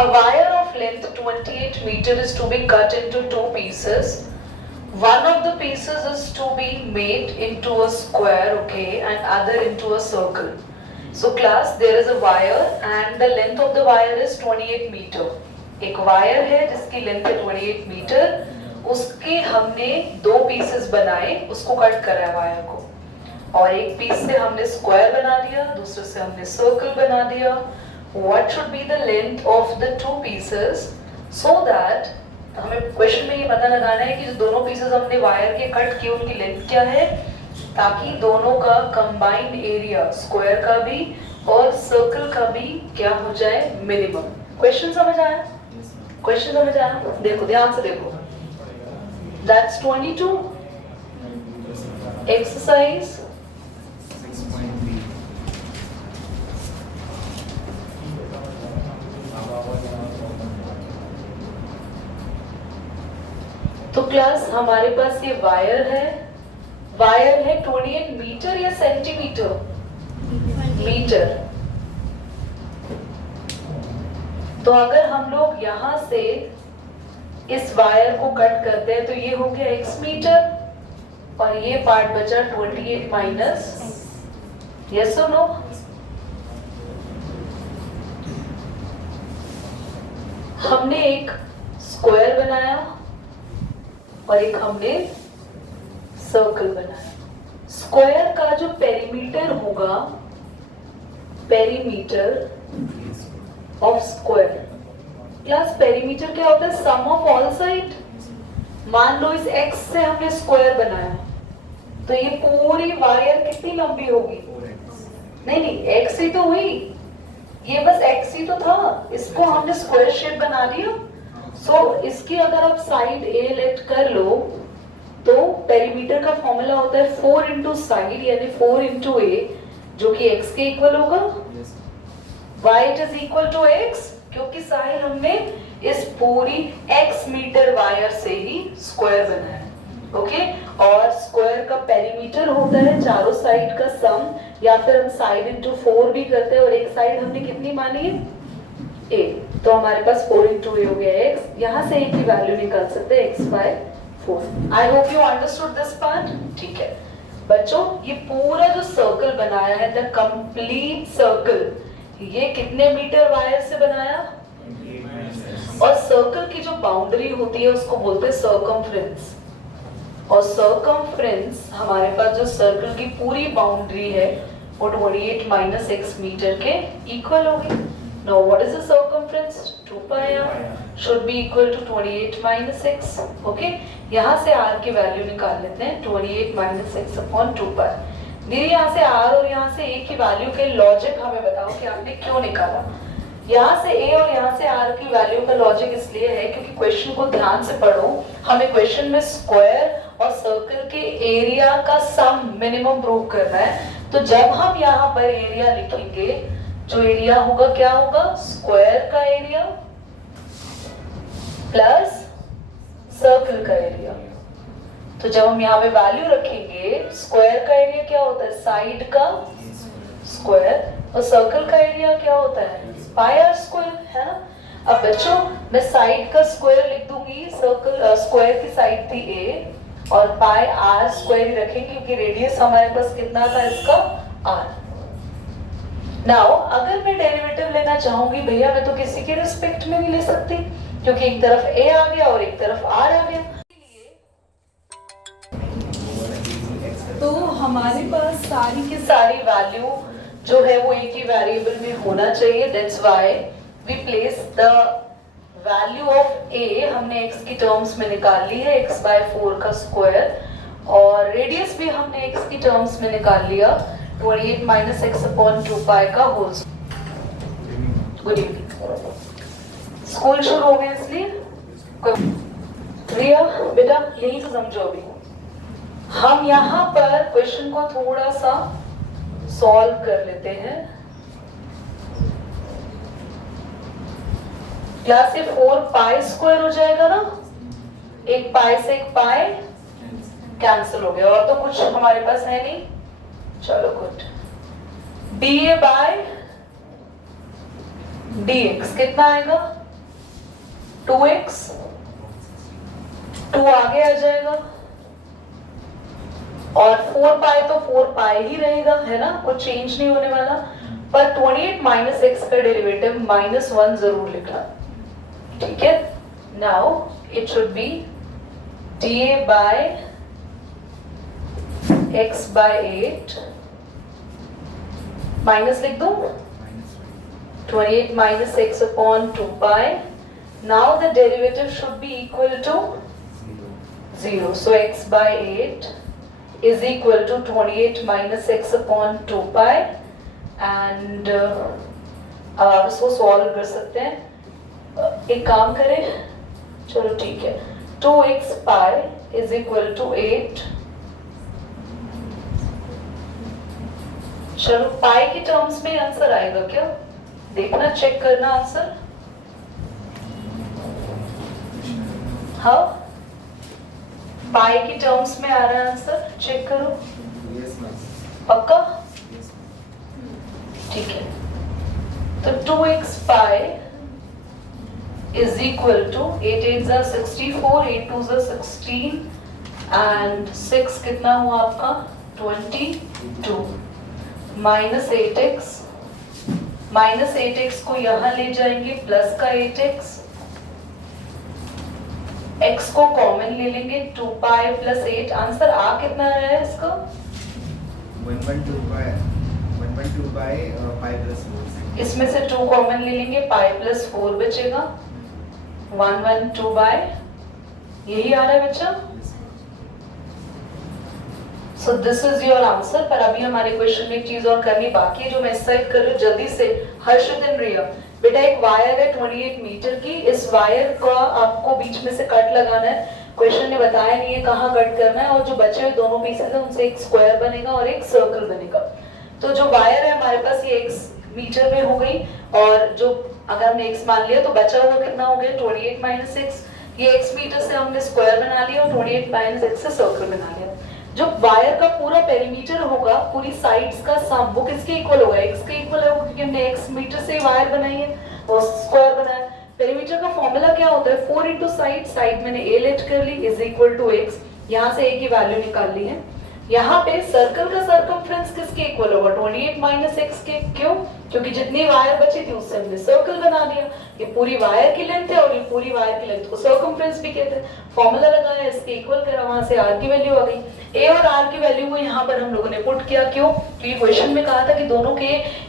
A wire of length 28 meter is to be cut into two pieces. One of the pieces is to be made into a square, okay, and other into a circle. So class, there is a wire and the length of the wire is 28 meter. एक wire है जिसकी length है 28 metre, उसके हमने दो pieces बनाए, उसको cut करा है वायर को, और एक पीस से हमने स्क्वायर बना दिया, दूसरे से हमने सर्कल बना दिया. What should be the length of the two pieces so that हमें क्वेश्चन में ये पता लगाना है कि जो दोनों पीसेस हमने वायर के कट किए उनकी लेंथ क्या है, ताकि दोनों का कंबाइंड एरिया स्क्वायर का भी और सर्कल का भी क्या हो जाए, मिनिमम. क्वेश्चन समझ आया? क्वेश्चन समझ आया? देखो ध्यान से देखो. That's 22. Exercise. तो क्लास हमारे पास ये वायर है 28 मीटर या सेंटीमीटर? मीटर. तो अगर हम लोग यहां से इस वायर को कट करते हैं तो ये हो गया x मीटर और ये पार्ट बचा 28 माइनस. यस और नो? हमने एक स्क्वायर बनाया और एक हमने सर्कल बनाया. स्क्वायर का जो पेरीमीटर होगा, perimeter of square, class perimeter क्या होता है? सम ऑफ ऑल साइड. मान लो इस x से हमने स्क्वायर बनाया तो ये पूरी वायर कितनी लंबी होगी? नहीं, x ही तो हुई, ये बस x ही तो था, इसको हमने स्क्वायर शेप बना दिया. सो इसकी अगर आप साइड A लेट कर लो तो पेरीमीटर का फॉर्मूला होता है 4 इंटू साइड यानी 4 इंटू A, जो कि x के इक्वल होगा. y it is equal to x, क्योंकि साइड हमने इस पूरी x मीटर वायर से ही स्क्वायर बनाया. ओके, और स्क्वायर का पेरीमीटर होता है चारों साइड का सम, या फिर हम साइड इंटू 4 भी करते हैं, और एक साइड हमने कितनी मानी है? A. तो हमारे पास 4 इंटू A हो गया x. यहाँ से A की वैल्यू निकाल सकते हैं x by 4. I hope you understood this part. ठीक है बच्चों, ये पूरा जो सर्कल बनाया है, द कंप्लीट सर्कल, ये कितने मीटर वायर से बनाया? और सर्कल की जो बाउंड्री होती है उसको बोलते हैं सर्कमफ्रेंस, और सर्कमफ्रेंस हमारे पास जो सर्कल की पूरी बाउंड्री है वो 28 माइनस x मीटर के इक्वल होगी. Now what is the circumference? 2 pi r should be equal to 28 minus x. Okay? यहाँ से r की वैल्यू निकाल लेते हैं 28 minus x upon 2 pi. दीदी यहाँ से r और यहाँ से a की वैल्यू के लॉजिक हमें बताओ कि आपने क्यों निकाला. यहाँ से a और यहाँ से r की वैल्यू का लॉजिक इसलिए है क्योंकि क्वेश्चन को ध्यान से पढ़ो. हमें क्वेश्चन में स्क्वायर और सर्कल के एरिया का सम मिनिमम प्रूव करना है. तो जब हम यहाँ पर एरिया लिखेंगे, जो एरिया होगा क्या होगा? स्क्वायर का एरिया प्लस सर्कल का एरिया. तो जब हम यहाँ पे वैल्यू रखेंगे, स्क्वायर का एरिया क्या होता है? साइड का स्क्वायर, और सर्कल का एरिया क्या होता है? पाई आर स्क्वायर, है ना? अब बच्चों मैं साइड का स्क्वायर लिख दूंगी, सर्कल स्क्वायर की साइड थी a, और पाई आर स्क्वायर ही रखेंगे क्योंकि रेडियस हमारे पास कितना था इसका? r. नाउ अगर मैं डेरिवेटिव लेना चाहूंगी भैया, मैं तो किसी के रिस्पेक्ट में नहीं ले सकती क्योंकि एक तरफ a आ गया और एक तरफ r आ गया. तो हमारे पास सारी की सारी वैल्यू जो है वो एक ही वेरिएबल में होना चाहिए. That's why we place the value of a हमने x की टर्म्स में निकाल ली है, x बाय 4 का स्क्वायर, और रेडियस भी हमने x की टर्म्स में निकाल लिया 28 माइनस x अपॉन 2 पाई का होल. Good evening. स्कूल शुरू हो गया इसलिए रिया बेटा यही से समझो. अभी हम यहाँ पर क्वेश्चन को थोड़ा सा सॉल्व कर लेते हैं. क्लास से 4 पाई स्क्वायर हो जाएगा ना, एक पाई से एक पाई कैंसिल हो गया, और तो कुछ हमारे पास है नहीं. चलो गुड. dA बाय dx कितना आएगा? 2x 2 आगे आ जाएगा और 4 पाई तो 4 पाई ही रहेगा, है ना, कुछ चेंज नहीं होने वाला। पर 28 माइनस एक्स का डेरिवेटिव -1 जरूर लिखा, ठीक है। Now it should be dA by x by 8 minus लिख दो 28 minus x upon 2 pi. Now the derivative should be equal to 0. So x by 8 is equal to 28 minus x upon 2 pi. And अब आप इसको solve कर सकते हैं। एक काम करें, चलो ठीक है, 2x pi is equal to 8। चलो पाई के टर्म्स में आंसर आएगा क्या, देखना, चेक करना आंसर। हाँ, पाई की टर्म्स में आ रहा है आंसर, चेक करो। पक्का? ठीक है, तो 2x pi is equal to 8 8 जा 64, 8 2 जा 16 एंड 6 कितना हुआ आपका 22 माइनस 8x को यहां ले जाएंगे प्लस का 8x, x को कॉमन ले लेंगे 2 पाई प्लस 8। आंसर आ कितना आया है इसका 112 पाई प्लस 4। इसमें से 2 कॉमन ले लेंगे, पाई प्लस 4 बचेगा, 112 बाय, यही आ रहा है बच्चा। So this is your answer। पर अभी हमारे क्वेश्चन में एक चीज और करनी बाकी है जो मैं इस साइड कर रही हूँ जल्दी से। हर्षित एंड रिया, बेटा एक वायर है 28 मीटर की, इस वायर का आपको बीच में से कट लगाना है। क्वेश्चन ने बताया नहीं है कहाँ कट करना है, और जो बचे हुए दोनों पीसेस है उनसे एक स्क्वायर बनेगा और एक सर्कल बनेगा। तो जो वायर है हमारे पास ये x मीटर में हो गई, और जो अगर हमने x मान लिया तो बचा हुआ कितना हो गया 28 माइनस x। ये x मीटर से हमने स्क्वायर बना लिया और 28 माइनस x से सर्कल बना लिया। जो वायर का पूरा पेरीमीटर होगा, पूरी साइड्स का सम, वो किसके इक्वल होगा, x के इक्वल होगा, क्योंकि हमने x मीटर से वायर बनाई है और स्क्वायर बनाया। पेरीमीटर का फॉर्मूला क्या होता है, 4 इंटू साइड मैंने a लेट कर ली इज इक्वल टू x, यहाँ से a की वैल्यू निकाल ली है। यहाँ पे सर्कल का सर्कमफ्रेंस किसके इक्वल होगा 28 माइनस एक्स के, क्यों, क्योंकि जितनी वायर बची थी उससे हमने सर्कल बना दिया। ये पूरी वायर की लेंथ है और ये पूरी वायर की लेंथ को सर्कमफ्रेंस भी कहते हैं। फॉर्मूला लगाया, इसके इक्वल करा, वहां से r की वैल्यू आ गई। a और r की वैल्यू को यहाँ पर हम लोगों ने पुट किया, क्यों, क्योंकि क्वेश्चन में कहा था कि दोनों के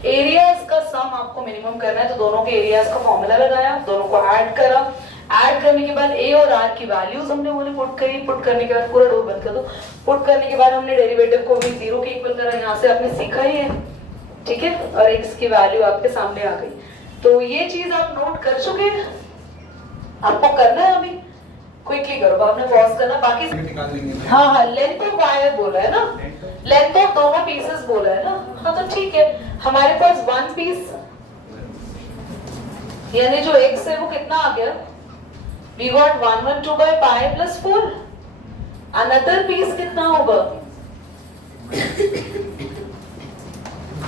एरियाज का सम आपको मिनिमम करना है, तो दोनों के एरियाज का फॉर्मूला लगाया, दोनों को ऐड करा। ऐड करने के बाद a और r की वैल्यूज हमने उन्हें पुट करी, पुट करने के बाद पूरा डोर बंद कर दो। पुट करने के बाद हमने डेरिवेटिव को भी 0 के इक्वल करा, यहाँ से आपने सीखा ही है, ठीक है, और x की वैल्यू आपके सामने आ गई। तो ये चीज आप नोट कर चुके हैं, आपको करना है अभी, क्विकली करो, आपने पॉज करना, बाकी हाँ लेंथ ऑफ वायर बोला है ना, लेंथ ऑफ दोनों पीसेस बोला है ना, हाँ तो ठीक है। हमारे पास 1 पीस यानी जो x है वो कितना आ गया, we got 112 by pi plus 4। another piece कितना होगा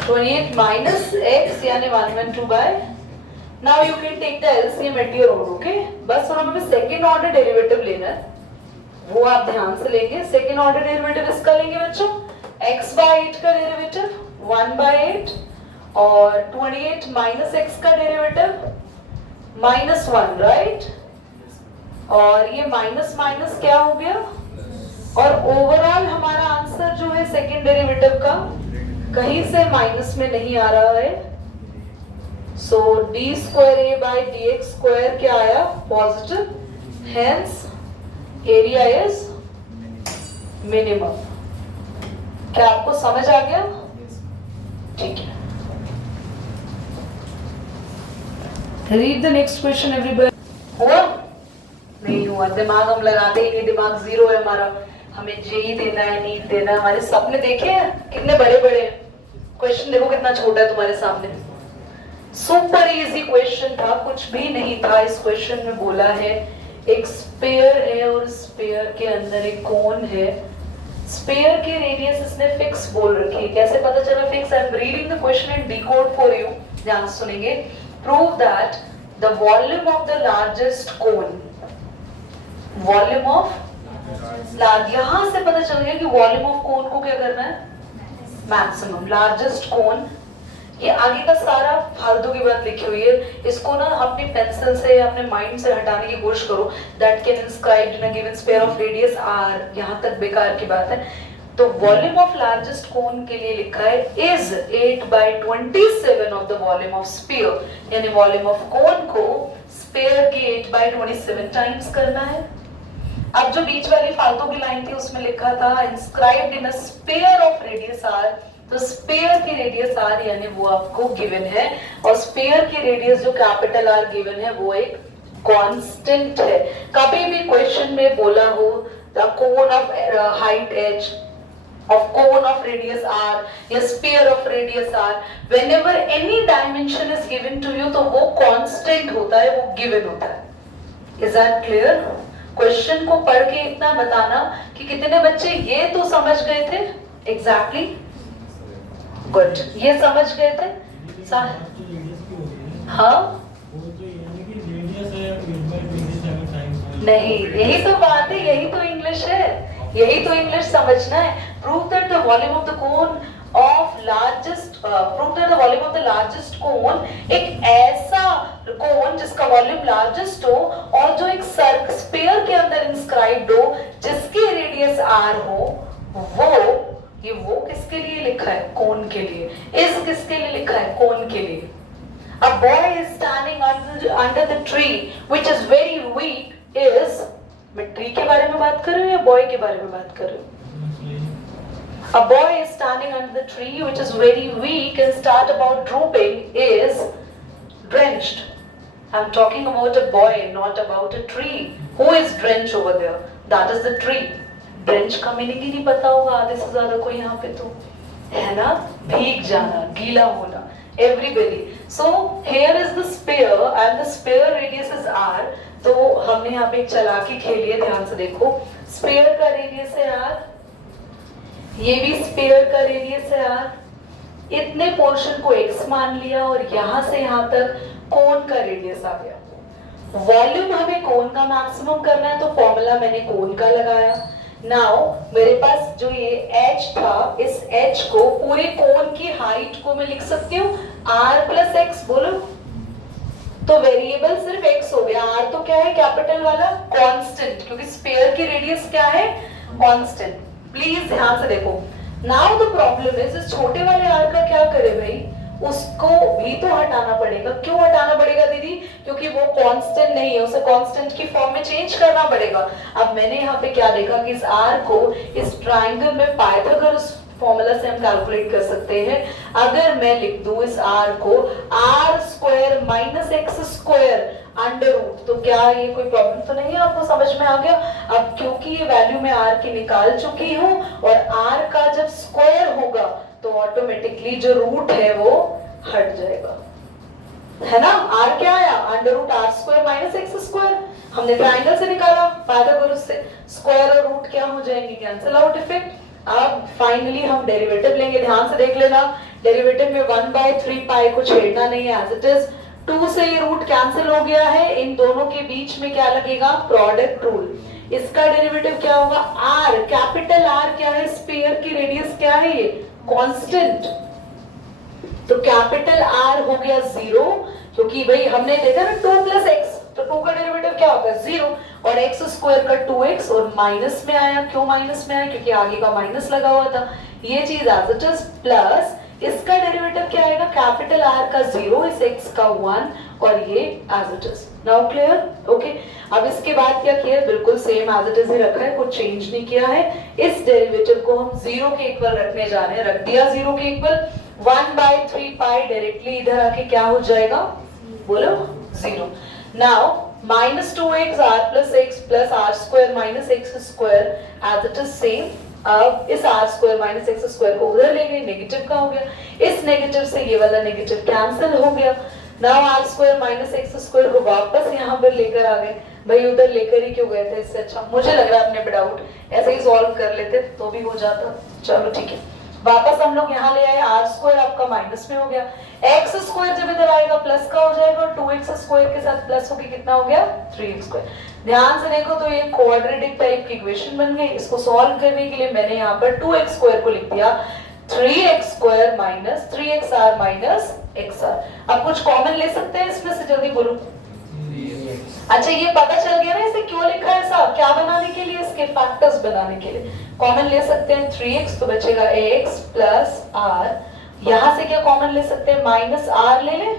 28 minus x यानी 112 by। now you can take the LCM at your own, okay? बस और हमें सेकेंड ऑर्डर डेरिवेटिव लेना है, वो आप ध्यान से लेंगे। सेकेंड ऑर्डर डेरिवेटिव इसका लेंगे बच्चों, x by 8 का डेरिवेटिव 1 by 8 और 28 minus x का डेरिवेटिव -1, राइट, और ये माइनस माइनस क्या हो गया, और ओवरऑल हमारा आंसर जो है सेकेंड डेरिवेटिव का कहीं से माइनस में नहीं आ रहा है। So D square A by D x square क्या आया, positive, hence area is minimum. क्या आपको समझ आ गया, ठीक है। Read the next question everybody. हुआ नहीं हुआ, दिमाग हम लगाते ही नहीं, दिमाग 0 है हमारा। हमें जेई देना है, नीट देना है, हमारे सपने देखे हैं कितने बड़े बड़े, क्वेश्चन देखो कितना छोटा है तुम्हारे सामने। सुपर इजी क्वेश्चन था, कुछ भी नहीं था इस क्वेश्चन में। बोला है एक स्फीयर है और स्फीयर के अंदर एक कोन है, स्फीयर की रेडियस इसने फिक्स बोल रखी है। कैसे पता चला fix, I am reading the question and decode for you, ध्यान सुनेंगे। Prove that the volume of the largest cone, volume of large, यहां से पता चल गया कि वॉल्यूम ऑफ कोन को क्या करना है, मैक्सिमम, लार्जेस्ट कोन। ये आगे का सारा फालतू की बात लिखी हुई है, इसको ना अपनी पेंसिल से अपने माइंड से हटाने की कोशिश करो। That can inscribed in a given sphere of radius r, यहाँ तक बेकार की बात है। तो वॉल्यूम ऑफ लार्जेस्ट कोन के लिए लिखा है is 8/27 of the volume of sphere, यानी वॉल्यूम ऑफ कोन को स्फीयर के 8/27 टाइम्स करना है। अब जो बीच वाली फालतू की लाइन थी उसमें लिखा था inscribed in a sphere of radius r, तो स्फीयर की रेडियस r यानी वो आपको गिवन है, और स्फीयर की रेडियस जो कैपिटल R गिवन है वो एक कांस्टेंट है। कभी भी क्वेश्चन में बोला हो the cone of height h of cone of radius r या sphere of radius r, whenever any dimension is given to you, तो वो constant होता है, वो given होता है। Is that clear? क्वेश्चन को पढ़ के इतना बताना कि कितने बच्चे ये तो समझ गए थे, एग्जैक्टली गुड, ये समझ गए थे। हाँ नहीं, यही तो बात है, यही तो इंग्लिश है, यही तो इंग्लिश समझना है। Prove that the volume of the cone of largest, prove that the volume of the largest cone, एक ऐसा कोन जिसका वॉल्यूम लार्जेस्ट हो और जो एक स्फीयर के अंदर इंस्क्राइब्ड हो जिसकी रेडियस r हो, वो ये वो किसके लिए लिखा है, कोन के लिए। इस किसके लिए लिखा है, कोन के लिए। A boy is standing under the tree which is very weak is, मैं ट्री के बारे में बात कर रही हूँ या बॉय के बारे में बात कर रही हूँ? A boy is standing under the tree which is very weak and start about drooping is drenched. I'm talking about a boy, not about a tree. Who is drenched over there? That is the tree. Drench का meaning ही नहीं पता होगा आधे से ज्यादा को यहाँ पे, तो है ना, भीग जाना, गीला होना, everybody. So here is the sphere and the sphere radius is r. तो हमने यहाँ पे एक चालाकी खेली है, ध्यान से देखो। स्फीयर का रेडियस है r, ये भी स्फीयर का रेडियस है r, इतने पोर्शन को x मान लिया और यहाँ से यहाँ तक कोन का रेडियस आ गया। वॉल्यूम हमें कोन का मैक्सिमम करना है, तो फॉर्मूला मैंने कोन का लगाया। नाउ मेरे पास जो ये h था, इस h को पूरे कोन की हाइट को मैं लिख सकती हूँ r प्लस x, बोलो तो वेरिएबल सिर्फ x हो गया। r तो क्या है, कैपिटल वाला कांस्टेंट, क्योंकि स्फीयर की रेडियस क्या है, कांस्टेंट। प्लीज ध्यान से देखो। नाउ द प्रॉब्लम इज, इस छोटे वाले r का क्या करे भाई, उसको भी तो हटाना पड़ेगा। क्यों हटाना पड़ेगा दीदी, क्योंकि वो कांस्टेंट नहीं है, उसे कांस्टेंट की फॉर्म में चेंज करना पड़ेगा। अब मैंने यहाँ पे क्या देखा कि इस r को इस ट्राइंगल में पाइथागोरस फॉर्मूला से हम कैलकुलेट कर सकते हैं। अगर मैं लिख दूं इस r को r square minus x square under root, तो क्या ये कोई प्रॉब्लम तो नहीं है, आपको समझ में आ गया। अब क्योंकि ये वैल्यू मैं r की निकाल चुकी हूँ और r का जब स्क्वायर होगा तो ऑटोमेटिकली जो रूट है वो हट जाएगा, है ना। r क्या आया, under root r square minus x square, हमने ट्राइंगल से निकाला पाइथागोरस से, स्क्वायर और रूट क्या हो जाएंगे, कैंसिल आउट इफेक्ट। अब फाइनली हम डेरिवेटिव लेंगे, ध्यान से देख लेना। डेरिवेटिव में 1/3 पाई को छेड़ना नहीं है, एज इट इज। 2 से ये रूट कैंसिल हो गया है, इन दोनों के बीच में क्या लगेगा, प्रोडक्ट रूल। इसका डेरिवेटिव क्या होगा, r, कैपिटल R क्या है, स्फीयर की रेडियस क्या है, ये कांस्टेंट, तो कैपिटल R हो गया 0, क्योंकि भाई हमने देखा ना 2 + x, तो 2 का डेरिवेटिव क्या होगा 0, और x स्क्वायर का 2x, और माइनस में आया, क्यों माइनस में आया, क्योंकि आगे का माइनस लगा हुआ था, ये चीज एज इट इज, प्लस इसका डेरिवेटिव क्या आएगा, कैपिटल R का 0, इस x का 1, और ये as it is. Now clear, okay. अब इसके बाद क्या किया, बिल्कुल सेम एज इट इज ही रखा है, कुछ चेंज नहीं किया है। इस डेरिवेटिव को हम 0 के इक्वल रखने जा रहे हैं, रख दिया 0 के इक्वल। 1/3 पाई डायरेक्टली इधर आके क्या हो जाएगा, बोलो 0। Now -2x r plus x plus r square minus x square as it is same। अब इस r square minus x square को उधर ले गए, नेगेटिव का हो गया, इस नेगेटिव से ये वाला नेगेटिव कैंसिल हो गया। Now r square minus x square को वापस यहाँ पर लेकर आ गए। भाई उधर लेकर ही क्यों गए थे, इससे अच्छा मुझे लग रहा है अपने पे डाउट, ऐसे ही सॉल्व कर लेते तो भी हो जाता। चलो ठीक है, वापस हम लोग यहाँ ले आए, r स्क्वायर आपका माइनस में हो गया, x स्क्वायर जब इधर आएगा प्लस का हो जाएगा, और और 2x स्क्वायर के साथ प्लस होके कितना हो गया 3x स्क्वायर। ध्यान से देखो तो ये क्वाड्रेटिक टाइप की इक्वेशन बन गई। इसको सॉल्व करने के लिए मैंने यहाँ पर 2x स्क्वायर को लिख दिया 3x square minus 3xr minus xr। अब कुछ कॉमन ले सकते हैं इसमें से, जल्दी बोलो। अच्छा ये पता चल गया ना इसे क्यों लिखा है ऐसा, क्या बनाने के लिए, इसके फैक्टर्स बनाने के लिए। कॉमन ले सकते हैं 3x तो बचेगा x प्लस r। यहां से क्या कॉमन ले सकते हैं, माइनस r ले ले,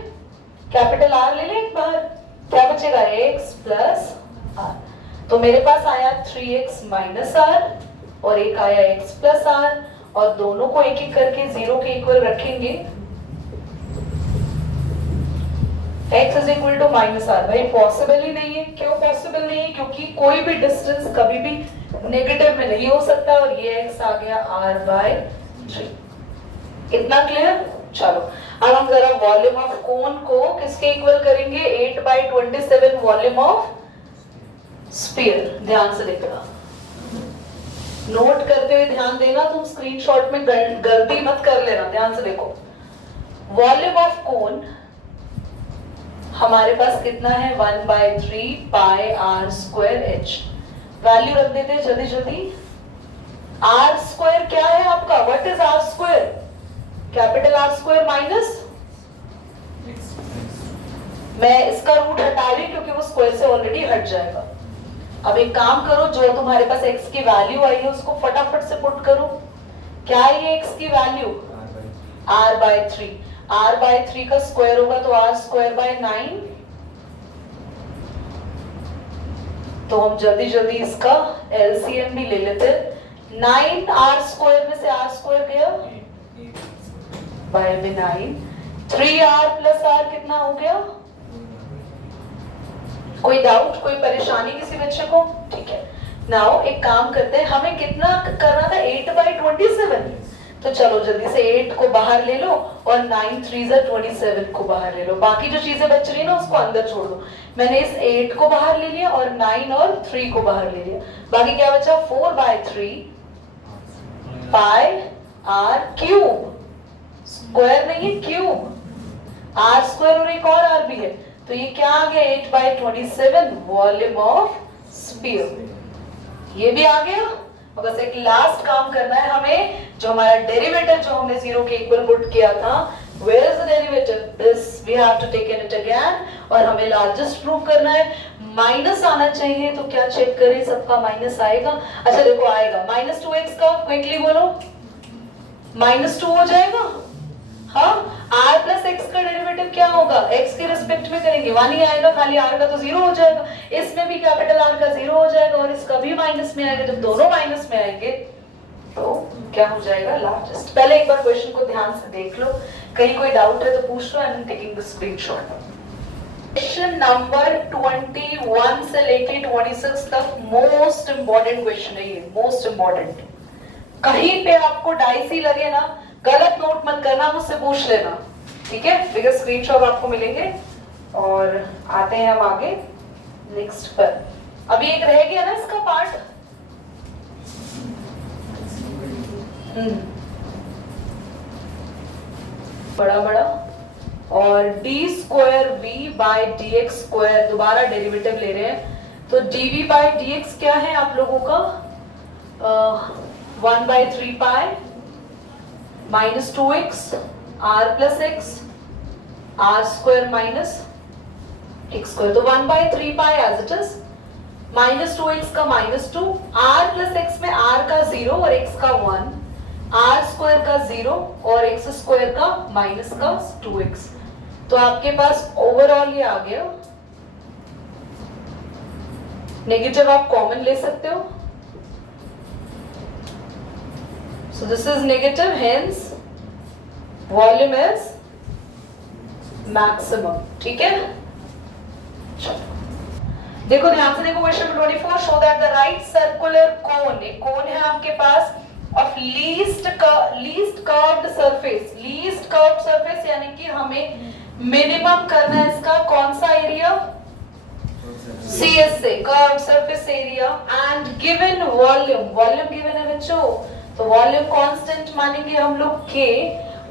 कैपिटल R ले ले एक बार, क्या बचेगा x प्लस r। तो मेरे पास आया 3x माइनस r और एक आया x प्लस r, और दोनों को एक एक करके 0 के इक्वल रखेंगे। x is equal to minus r. भाई पॉसिबल ही नहीं है। क्यों पॉसिबल नहीं है, क्योंकि कोई भी डिस्टेंस कभी भी नेगेटिव में नहीं हो सकता, और ये x आ गया r बाय 3। इतना क्लियर। चलो अब हम जरा वॉल्यूम ऑफ कोन को किसके इक्वल करेंगे, 8/27 वॉल्यूम ऑफ स्फीयर। ध्यान से देखना, नोट करते हुए ध्यान देना, तुम स्क्रीनशॉट में गलती मत कर लेना। ध्यान से देखो, वॉल्यूम ऑफ कोन हमारे पास कितना है 1/3 पाई r स्क्वायर h। वैल्यू रख देते हैं जल्दी जल्दी। r स्क्वायर क्या है आपका, what is r square, capital R square minus, मैं इसका रूट हटा रही क्योंकि वो स्क्वायर से ऑलरेडी हट जाएगा। अब एक काम करो, जो तुम्हारे पास x की वैल्यू आई है उसको फटाफट से पुट करो। क्या है ये x की वैल्यू, r/3। r/3 का स्क्वायर होगा तो r स्क्वायर बाय 9। तो हम जल्दी जल्दी इसका एलसीएम भी ले लेते हैं। 9 r स्क्वायर में से r स्क्वायर गया बाय 9, 3r प्लस r कितना हो गया। कोई डाउट, कोई परेशानी किसी बच्चे को, ठीक है। नाउ एक काम करते हैं, हमें कितना करना था 8/27। तो चलो जल्दी से 8 को बाहर ले लो और 9 3 27 को बाहर ले लो। बाकी जो चीजें बच रही ना उसको अंदर छोड़ दो। मैंने इस 8 को बाहर ले लिया और 9 और 3 को बाहर ले लिया। बाकी क्या बचा 4/3 पाई r क्यूब, स्क्वायर नहीं है क्यूब, r स्क्वायर और एक और r भी है, तो ये क्या आ गया 8/27 वॉल्यूम ऑफ स्फीयर। ये भी आ गया। और बस एक लास्ट काम करना है हमें, जो हमारा डेरिवेटिव जो हमने 0 के इक्वल पुट किया था, where is the derivative, this we have to take it again, और हमें लार्जेस्ट प्रूव करना है। माइनस आना चाहिए, तो क्या चेक करें, सबका माइनस आएगा। अच्छा देखो आएगा -2x का, क्विकली बोलो, -2 हो जाएगा। हाँ, r प्लस x का डेरिवेटिव क्या होगा, x के रिस्पेक्ट में करेंगे, 1 ही आएगा, खाली r का तो 0 हो जाएगा। इसमें भी कैपिटल R का 0 हो जाएगा और इसका भी माइनस में आएगा। जब दोनों माइनस में आएंगे तो क्या हो जाएगा, लार्जेस्ट। पहले एक बार क्वेश्चन को ध्यान से देख लो, कहीं कोई डाउट है तो पूछ लो। I am taking the screenshot. Question number 21 से लेके 26 तक मोस्ट इंपॉर्टेंट क्वेश्चन है ये, मोस्ट इंपॉर्टेंट। कहीं पे आपको डाइस ही लगे ना, गलत नोट मत करना, मुझसे पूछ लेना, ठीक है। बिकॉज स्क्रीनशॉट आपको मिलेंगे। और आते हैं हम आगे नेक्स्ट पर। अभी एक रह गया ना इसका पार्ट, बड़ा बड़ा, और d square v by d x square, दोबारा डेरिवेटिव ले रहे हैं। तो डीवी बाय डी एक्स क्या है आप लोगों का, 1/3 पाई -2x r plus x r square minus x square. तो 1/3 पाई एज इट इज, -2x का -2, r प्लस x में r का 0 और x का 1, r स्क्वायर का 0 और x स्क्वायर का माइनस का 2x। तो आपके पास ओवरऑल ये आ गया। नेगेटिव आप कॉमन ले सकते हो, so this is negative, hence volume is maximum, ठीक है। देखो ध्यान से देखो question 24, show that the right circular cone, एक कोन है आपके पास of least curved surface, least curved surface यानी कि हमें मिनिमम करना है इसका कौन सा एरिया, CS से, curved surface area, and given volume, volume given है बच्चों, तो वॉल्यूम कांस्टेंट मानेंगे हम लोग K,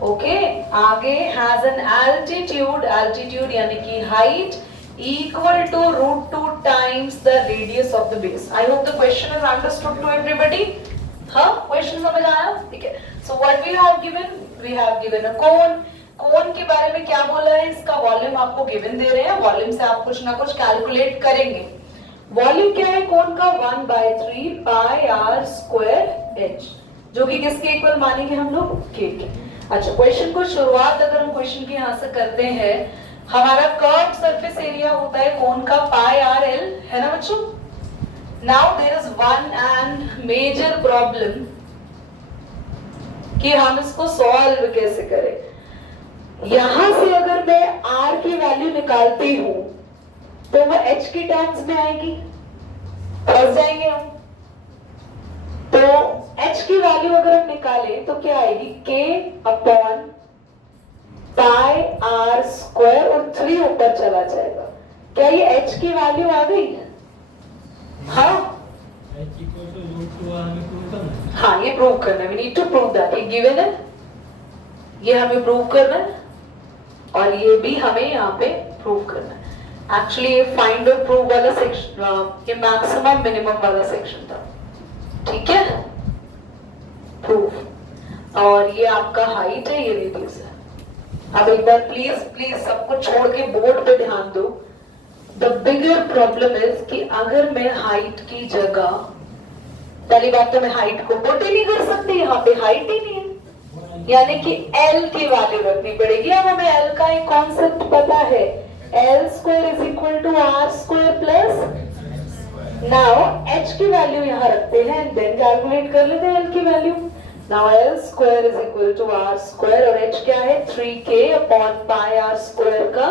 ओके आगे हैज एन एल्टीट्यूड, एल्टीट्यूड यानी कि height equal to √2 times the radius of the base. I hope the question is understood to everybody. हाँ क्वेश्चन समझ आया? ठीक है. So what we have given? We have given a cone. कोन के बारे में क्या बोला है? इसका वॉल्यूम आपको गिवन दे रहे हैं. वॉल्यूम से आप कुछ ना कुछ कैलकुलेट करेंगे. वॉल्यूम क्या है कोन का? 1/3 पाई आर स्क्वायर एच, जो कि किसके इक्वल मानेंगे हम लोग? के के. अच्छा क्वेश्चन को शुरुआत अगर हम क्वेश्चन की यहाँ से करते हैं, हमारा कर्व सरफेस एरिया होता है कोन का पाई आर एल, है ना बच्चों? Now there is one and major problem कि हम इसको सॉल्व कैसे करें. यहां से अगर मैं r की वैल्यू निकालती हूं तो वो h की टर्म्स में आएगी, फंस जाएंगे हम. तो h की वैल्यू अगर हम निकालें तो क्या आएगी? k upon pi R square और 3 ऊपर चला जाएगा. क्या ये h की वैल्यू आ गई? हाँ हाँ ये प्रूव करना है. We need to prove that. ये गिवन है, ये हमें प्रूव करना है और ये भी हमें यहाँ पे प्रूव करना है. एक्चुअली ये फाइंड और प्रूव वाला सेक्शन, ये मैक्सिमम मिनिमम वाला सेक्शन था. ठीक है, प्रूफ. और ये आपका हाइट है, ये रेडियस है. अब एक बार प्लीज प्लीज सब कुछ छोड़ के बोर्ड पे ध्यान दो. द बिगर प्रॉब्लम इज कि अगर मैं हाइट की जगह, पहली बात तो मैं हाइट को पुट ही नहीं कर सकती, यहाँ पे हाइट ही नहीं है, यानी कि L की वैल्यू रखनी पड़ेगी. अब हमें L का एक कॉन्सेप्ट पता है, L square is equal to R square plus. Now H की वैल्यू यहाँ रखते हैं एंड देन कैलकुलेट कर लेते हैं L की value. Now L square is equal to R square और H क्या है? 3K upon pi R square का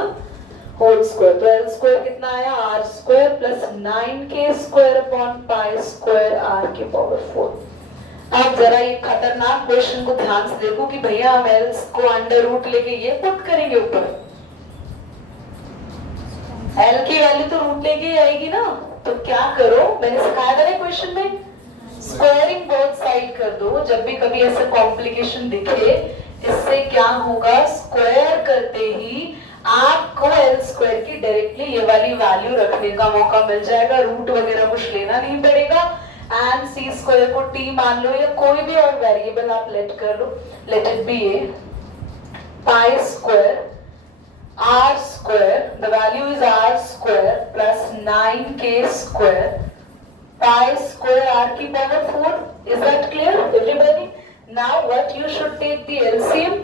whole square. तो L square कितना आया? R square plus 9K square upon pi square R के power 4. आप जरा ये खतरनाक क्वेश्चन को ध्यान से देखो कि भैया हम L को अंडर रूट लेके ये पुट करेंगे ऊपर. L की वैल्यू तो रूट लेके ही आएगी ना. तो क्या करो, मैंने सिखाया था ना क्वेश्चन में, स्क्वायरिंग बोथ साइड कर दो. जब भी कभी ऐसे कॉम्प्लिकेशन दिखे, इससे क्या होगा? स्क्वायर करते ही आपको L स्क्वायर की डायरेक्टली ये वाली वैल्यू रखने का मौका मिल जाएगा. रूट वगैरह कुछ लेना नहीं पड़ेगा. एंड सी स्क्वायर को t मान लो या कोई भी और वेरिएबल आप लेट कर लो. Let it be A pi square r square, the value is r square plus 9k square pi square r की power 4. Is that clear everybody? Now what you should take the LCM.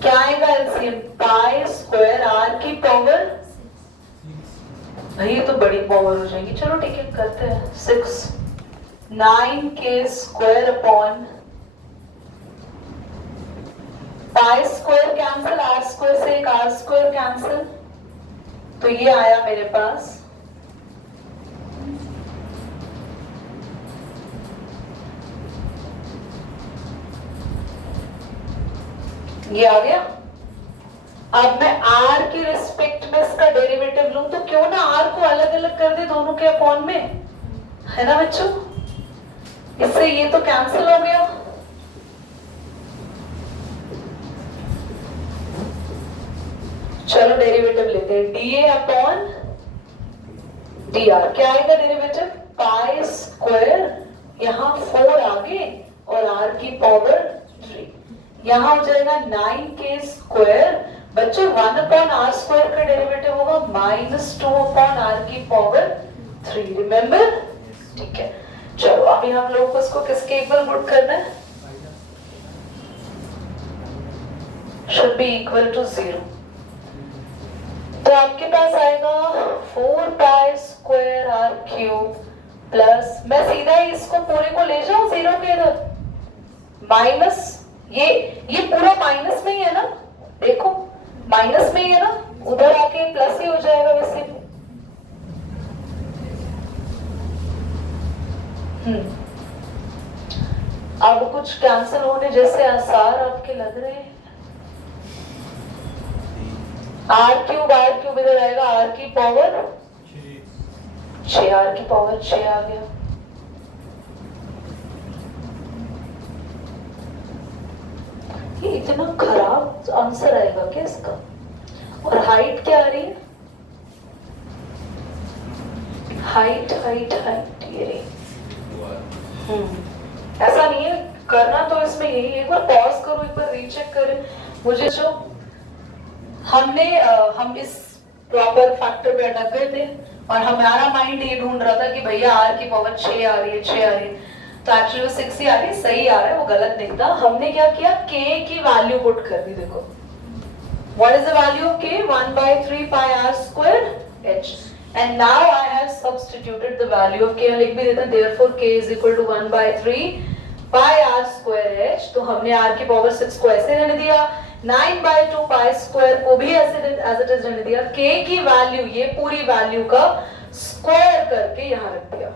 क्या आएगा LCM? pi square r की power, ये तो बड़ी power हो जाएगी. चलो ठीक है करते हैं. 6 9k square upon pi square cancel, R square से एक आर स्क्वायर कैंसिल, तो ये आया मेरे पास. ये आ गया. अब मैं r की रिस्पेक्ट में इसका डेरिवेटिव लूं तो क्यों ना r को अलग अलग कर दे दोनों के अपॉन में, है ना बच्चों? इससे ये तो कैंसिल हो गया. चलो डेरिवेटिव लेते हैं. dA upon dr. क्या आएगा डेरिवेटिव? पाई स्क्वायर, यहाँ 4 आगे और r की पावर 3. यहाँ हो जाएगा 9k स्क्वायर. बच्चों 1 अपॉन r स्क्वायर का डेरिवेटिव होगा -2 अपॉन r की पावर 3. रिमेम्बर? ठीक है. चलो अभी हम लोग को इसको किसके इक्वल पुट करना है? Should be equal to 0. तो आपके पास आएगा 4 pi square R cube plus, मैं सीधा ही इसको पूरे को ले जाऊं 0 के इधर, माइनस ये पूरा माइनस में ही है ना, देखो माइनस में ही है ना, उधर आके प्लस ही हो जाएगा वैसे. अब कुछ कैंसिल होने जैसे आसार आपके लग रहे हैं. आर क्यूब इधर आएगा, आर की पावर 6, आर की पावर 6 आ गया. ये इतना खराब आंसर आएगा क्या इसका? और हाइट क्या आ रही है? हाइट हाइट हाइट ये रही। ऐसा नहीं है, करना तो इसमें यही है। एक बार पॉज करो, एक बार रीचेक करें। मुझे जो हम इस प्रॉपर फैक्टर पे अटक गए थे और हमारा माइंड ये ढूंढ रहा था कि भैया r की पावर 6 आ रही है, 6 आ रही है, तो एक्चुअली 6 ही आ रही है, सही आ रहा है, वो गलत नहीं था। हमने क्या किया, k की वैल्यू पुट कर दी। देखो what is the value of k? 1/3 pi r square h, and now I have substituted the value of k। लिख भी देते हैं, therefore k is equal to 1/3 pi r square h। तो हमने r की power 6 को ऐसे रहने दिया, 9/2 pi square को भी ऐसे एज इट इज रहने दिया, k की वैल्यू ये पूरी वैल्यू का स्क्वायर करके यहाँ रख दिया।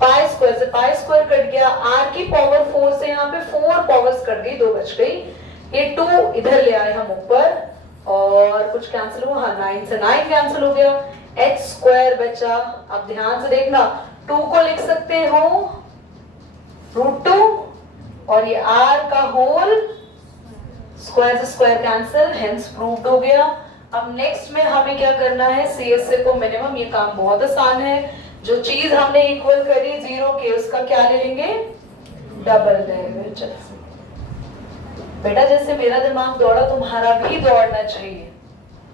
पाई स्क्वायर से पाई स्क्वायर कट गया, r की पावर 4 से यहाँ पे 4 पावर्स कट गई, 2 बच गई। ये 2 इधर ले आए हम ऊपर और कुछ कैंसिल हुआ, हाँ 9 से 9 कैंसिल हो गया, h स्क्वायर बचा। अब ध्यान से देखना, 2 को लिख सकते हो √2 और ये r का होल स्क्वायर से स्क्वायर कैंसिल, हेंस प्रूव्ड हो गया। अब नेक्स्ट में हमें क्या करना है, CSA को मिनिमम। ये काम बहुत आसान है, जो चीज हमने इक्वल करी 0 के, उसका क्या ले लेंगे, डबल डेरिवेटिव। बेटा जैसे मेरा दिमाग दौड़ा, तुम्हारा भी दौड़ना चाहिए।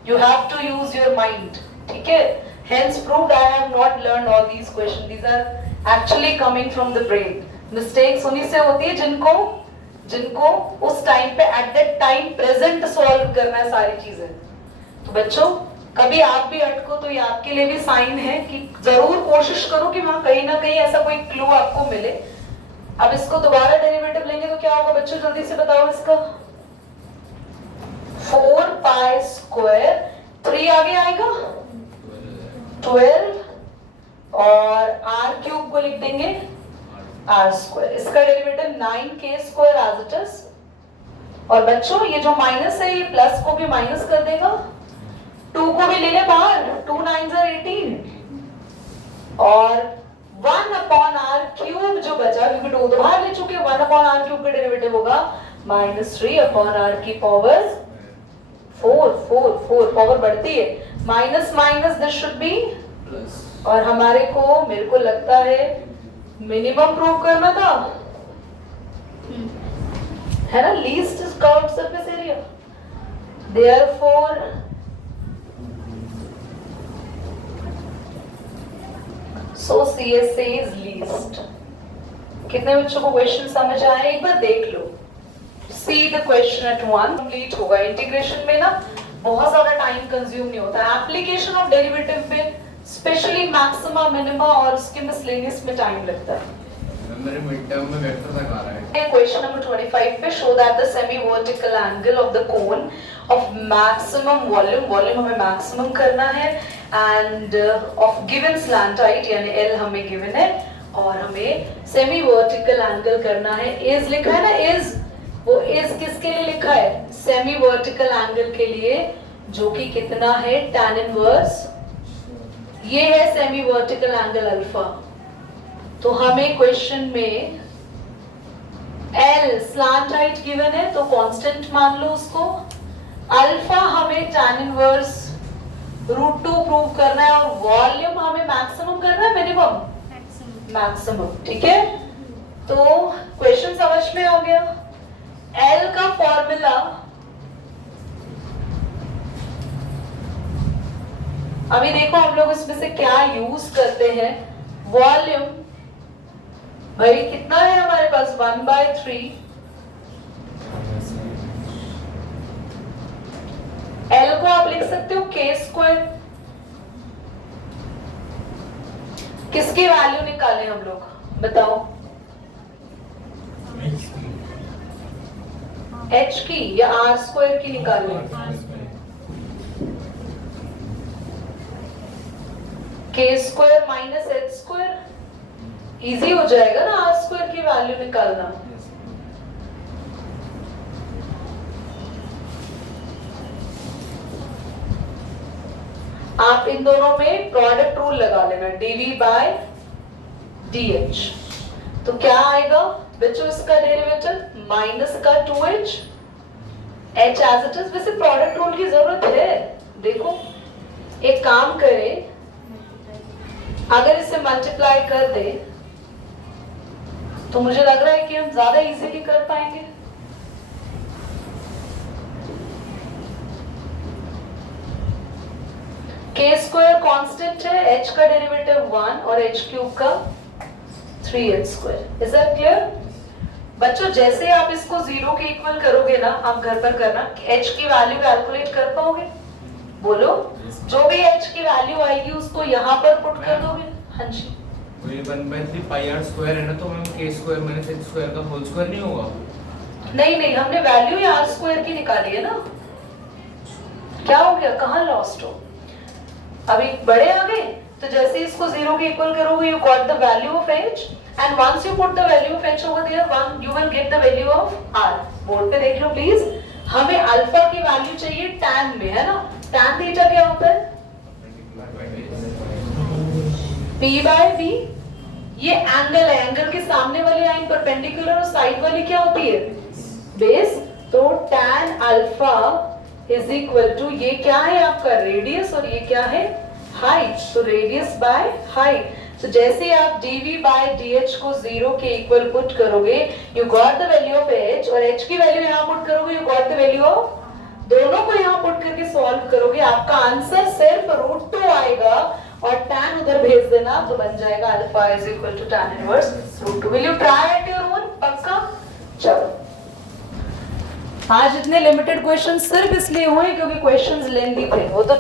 You have to use your mind, ठीक है। Hence proved I have not learn all these question, these are actually coming from the brain. Mistakes उन्हीं से होती है जिनको उस टाइम पे at that time present solve करना है सारी चीजें। तो बच्चों कभी आप भी अटको तो ये आपके लिए भी साइन है कि जरूर कोशिश करो कि वहां कहीं ना कहीं ऐसा कोई क्लू आपको मिले। अब इसको दोबारा डेरिवेटिव लेंगे तो क्या होगा बच्चों, जल्दी से बताओ इसका। 4 पाई स्क्वायर, 3 आगे आएगा 12 और r क्यूब को लिख देंगे r स्क्वायर। इसका derivative 9k square as it is. और बच्चों ये जो माइनस है ये प्लस को भी माइनस कर देगा, 2 को भी ले ले बाहर, 2 9s are 18 और 1/r क्यूब जो बचा, क्योंकि 2 तो बाहर ले चुके, 1/r क्यूब का डेरिवेटिव होगा -3/r की पावर 4 पावर बढ़ती है, minus minus this should be plus. और हमारे को, मेरे को लगता है मिनिमम प्रूव करना था, है ना, least curved surface area. Therefore so CSA is least। कितने बच्चों को क्वेश्चन समझ आया, एक बार देख लो। See the question at one complete होगा। इंटीग्रेशन में ना बहुत ज्यादा टाइम कंज्यूम नहीं होता, एप्लीकेशन ऑफ डेरिवेटिव पे स्पेशली मैक्सिमा मिनिमा और उसके मिसलेनियस में टाइम लगता है। मेरे मिड टर्म में वेक्टर तक आ रहा है। क्वेश्चन नंबर 25 पे show that the semi vertical angle of the cone of maximum volume हमें मैक्सिमम करना है end of given slant height यानी L हमें गिवन है और हमें सेमी वर्टिकल एंगल करना है। इज लिखा है ना, इज, वो इज किसके लिए लिखा है, सेमी वर्टिकल एंगल के लिए, जो कि कितना है tan इनवर्स, ये है सेमी वर्टिकल एंगल अल्फा। तो हमें क्वेश्चन में L स्लैंट हाइट गिवन है तो कांस्टेंट मान लो उसको, अल्फा हमें tan इनवर्स √2 प्रूव करना है और वॉल्यूम हमें मैक्सिमम करना है मिनिमम मैक्सिमम, ठीक है। तो क्वेश्चन समझ में आ गया। L का फॉर्मूला अभी देखो हम लोग इसमें से क्या यूज करते हैं। वॉल्यूम भाई कितना है हमारे पास 1/3, L को आप लिख सकते हो k स्क्वायर। किसकी वैल्यू निकालें हम लोग बताओ, h की या r स्क्वायर की निकालें, k square minus h square, easy हो जाएगा ना r स्क्वायर की वैल्यू निकालना। आप इन दोनों में प्रोडक्ट रूल लगा लेना, dv/dh। तो क्या आएगा बच्चों इसका डेरिवेटिव, माइनस का 2h H as it is. वैसे प्रोडक्ट रूल की जरूरत है। देखो एक काम करे, अगर इसे मल्टीप्लाई कर दे तो मुझे लग रहा है कि हम ज्यादा इजीली कर पाएंगे। के स्क्वायर कांस्टेंट है, एच का डेरिवेटिव 1 और एच क्यूब का 3h square. Is that clear? बच्चों जैसे ही आप इसको 0 के इक्वल करोगे ना, आप घर पर करना, h की वैल्यू कैलकुलेट कर पाओगे? बोलो। जो भी h की वैल्यू आएगी उसको यहाँ पर पुट कर दोगे। हाँ जी। तो ये 1/3 पाई आर स्क्वायर है ना, तो मैम के स्क्वायर माइनस एच स्क्वायर का होल स्क्वायर नहीं होगा? नहीं, हमने वैल्यू ही आर स्क्वायर की निकाली है ना। क्या हो गया, कहाँ लॉस्ट हो? अभी बड़े आ गए। तो जैसे इसको 0 के इक्वल करोगे, you got the value of h, and once you put the value of h over there, you will get the value of r। Board पे देख लो प्लीज। हमें अल्फा की वैल्यू चाहिए tan में, है ना। tan थीटा क्या होता है? p by b। ये एंगल है, एंगल के सामने वाली लाइन परपेंडिकुलर और साइड वाली क्या होती है? बेस। तो tan alpha is equal to, ये क्या है आपका रेडियस और ये क्या है हाइट। तो रेडियस बाय हाइट। तो जैसे आप dv by dh को 0 के इक्वल पुट करोगे, you got the value of h, और h की वैल्यू यहाँ पुट करोगे, you got the value of, दोनों को यहाँ पुट करके सॉल्व करोगे, आपका आंसर सिर्फ √2 आएगा और tan उधर भेज देना तो बन जाएगा alpha is equal to tan inverse √2। Will you try at your own? पक्का? चलो। आज इतने लिमिटेड क्वेश्चन सिर्फ इसलिए हुए क्योंकि क्वेश्चंस लेंदी थे, वो तो